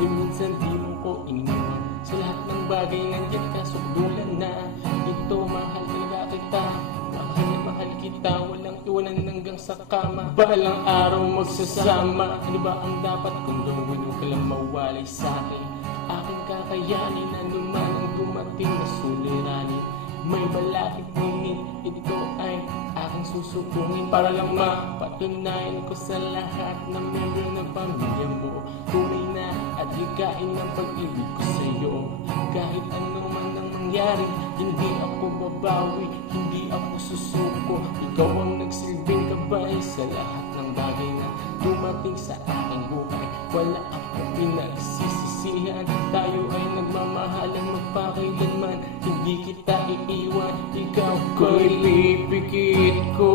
Kung minsan di mo ko iniwan, sa lahat ng bagay nandiyan ka, sukdulan na. Ito, mahal talaga kita, mahal na mahal kita, walang iwanan hanggang sa kama. Balang araw magsasama, ano ba ang dapat kung gawin? Huwag ka lang mawalay sa'kin, aking kakayanin, ano man ang dumating na suliranin. May malapit ngunit ito ay aking susubungin, para lang mapatunayan ko sa lahat na member ng pamilya mo, tunay na at ligain ng pag-ibig ko sa'yo. Kahit ano man ang mangyari, hindi ako babawi, hindi ako susuko. Ikaw ang nagsilbing gabay sa lahat ng bagay na dumating sa aking buhay. Wala akong pinagsisisihan, tayo ay nagmamahalan magpakailanman. Hindi kita iiwan, ikaw ko'y pipikit ko.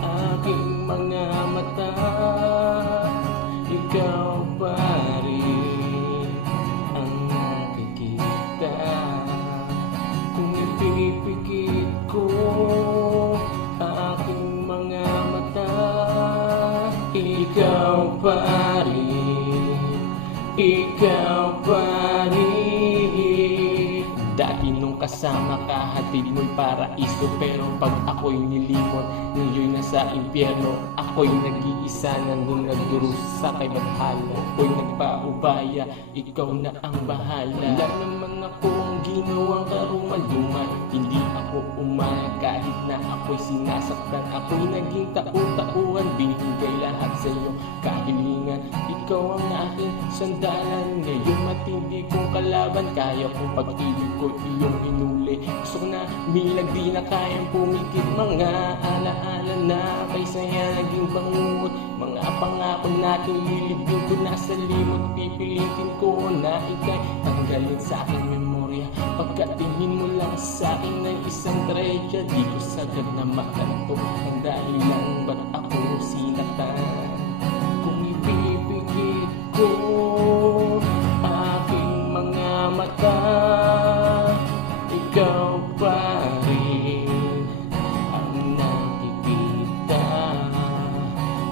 Aking mga mata, ikaw pa rin ang nakikita. Kung ipipikit ko aking mga mata, ikaw pa rin, ikaw pa rin. Dati nung kasama ka, hatid mo'y paraiso, pero pag ako'y nilimot, ngayon nasa impyerno. Ako'y nag-iisa, nandun nagdurusa kay Bathala. Ako'y nagpaubaya, ikaw na ang bahala. Wala naman akong ginawang karumal-dumal, hindi ako umaya kahit na ako'y sinasaktan. Ako'y naging tau-tauhan, binigay lahat sa'yo kahilingan. Ikaw ang aking sandalan, ngayon matindi kong kalaban. Kaya kong pag-ibig ko iyong inuli. Gusto ko na milag, di na kayang pumikit. Mga alaala na kay saya naging bangungot. Mga pangako natin lilibing ko na sa limot. Pipilitin ko na ikay tanggalin sa aking memorya. Pagkatingin mo lang sa akin ng isang trahedya, di ko sagad na makanto ang dahilan ba't ako sinaktan. Kung ipipigit ko aking mga mata, ikaw pa rin ang nakikita.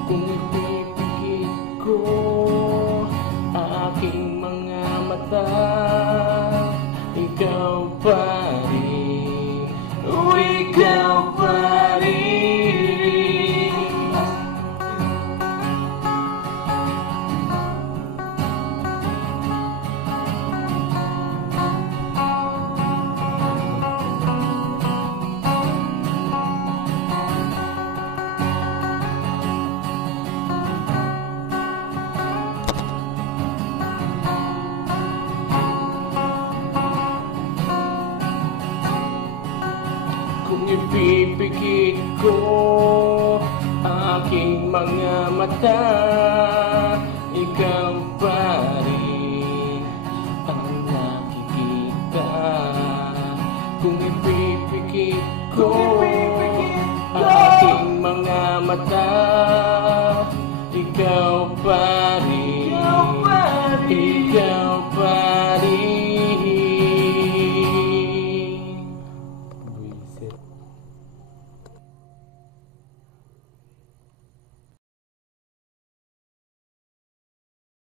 Kung ipipigit ko aking mga mata, ikaw pa rin, ikaw pa rin. Kung ipipikit ko aking mga mata,